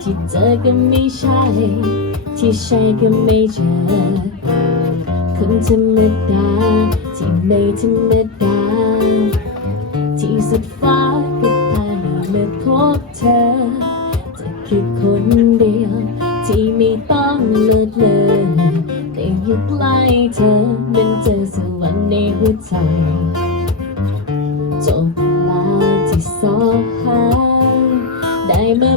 ที่เจอก็ไม่ใช่ ที่ใช่ก็ไม่เจอ คนธรรมดา ที่ไม่ธรรมดา ที่สุดฟ้าก็พาให้มาพบเธอจะคือคนเดียว ที่ไม่ต้องเลิศเลยแต่อยู่ใกล้เธอเหมันเจอสวรรค์ในหัวใจจบ ได้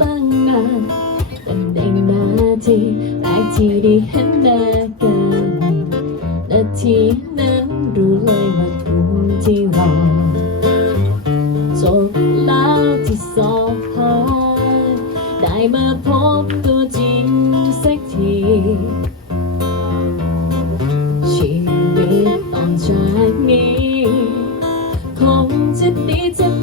ตั้งนานจำได้นาทีแรกที่ได้เห็นหน้ากันนาทีนั้นรู้เลยว่าคุ้ที่รอจบแล้วที่สอบผ่านได้มาพบตัวจริงสักทีชีวิตต้องจากนี้ คงจะดีจะ